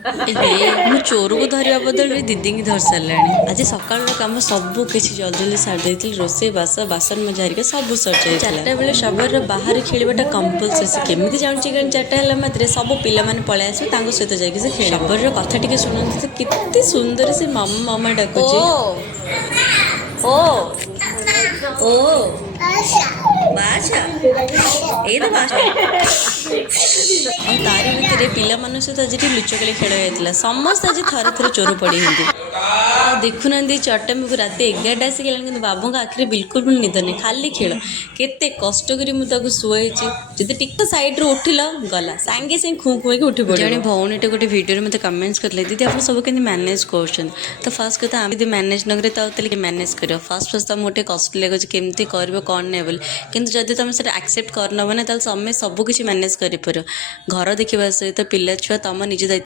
ମୁଁ ଚୋରକୁ ଧରିବା ବଦଳରେ ଦିଦିଙ୍କି ଧରି ସାରିଲାଣି। ଆଜି ସକାଳର କାମ ସବୁ କିଛି ଜଲ୍ଦି ଜଲ୍ଦି ସାରି ଦେଇଥିଲି। ରୋଷେଇ ବାସ ବାସନ ମଜା ହେରିକା ସବୁ ସରିଯାଇଥିଲା। 4ଟା ବେଳେ ଶବରର ବାହାରେ ଖେଳିବାଟା କମ୍ପଲସରି। ସେ କେମିତି ଜାଣୁଛି କାରଣ 4ଟା ହେଲା ମାତ୍ରେ ସବୁ ପିଲାମାନେ ପଳେଇ ଆସିବେ, ତାଙ୍କ ସହିତ ଯାଇକି ସେ ଖେଳିବ। ଶବରର କଥା ଟିକେ ଶୁଣନ୍ତୁ ତ, କେତେ ସୁନ୍ଦର ସେ ମାମା ମାମା ଡାକୁଛି। ଓ ଓ ବାଛା ଏଇ ତ ବାଛା। ଆଉ ତାରି ଭିତରେ ପିଲାମାନଙ୍କ ସହିତ ଆଜି ଟିକେ ଲୁଚକାଳି ଖେଳ ହେଇଥିଲା। ସମସ୍ତେ ଆଜି ଥରେ ଥରେ ଚୋର ପଡ଼ିଛନ୍ତି। ଆଉ ଦେଖୁନାହାନ୍ତି ଚଟାମିକୁ ରାତି 11ଟା ଆସିଗଲାଣି, କିନ୍ତୁ ବାବୁଙ୍କ ଆଖିରେ ବିଲକୁଲ ବି ନିଦ ନାହିଁ, ଖାଲି ଖେଳ। କେତେ କଷ୍ଟ କରି ମୁଁ ତାକୁ ଶୁଆଇଛି। ଯଦି ଟିକେ ସାଇଡ୍ରୁ ଉଠିଲ ଗଲା, ସାଙ୍ଗେ ସାଙ୍ଗେ ଖୁଁ ଖୁଁ ହେଇକି ଉଠି ପଡ଼ିବ। ଜଣେ ଭଉଣୀଟେ ଗୋଟେ ଭିଡ଼ିଓରେ ମୋତେ କମେଣ୍ଟସ୍ କରିଥିଲେ, ଦିଦି ଆପଣ ସବୁ କେମିତି ମ୍ୟାନେଜ୍ କରୁଛନ୍ତି? ତ ଫାର୍ଷ୍ଟ କଥା, ଆମେ ଯଦି ମ୍ୟାନେଜ୍ ନ କରିବା ତ ଆଉ ତାହେଲେ ମ୍ୟାନେଜ୍ କରିବ। ଫାର୍ଷ୍ଟ ତମକୁ ଟିକେ କଷ୍ଟ ଲାଗୁଛି କେମିତି କରିବ କ'ଣ ନାହିଁ ବୋଲି, କିନ୍ତୁ ଯଦି ତମେ ସେଇଟା ଆକ୍ସେପ୍ଟ କରିନେବ ନା, ତାହେଲେ ତମେ ସବୁ କିଛି ମ୍ୟାନେଜ୍ କରିପାରିବ। ଘର ଦେଖିବା ସହିତ ପିଲା ଛୁଆ ତମ ନିଜ ଦାୟିତ୍ୱ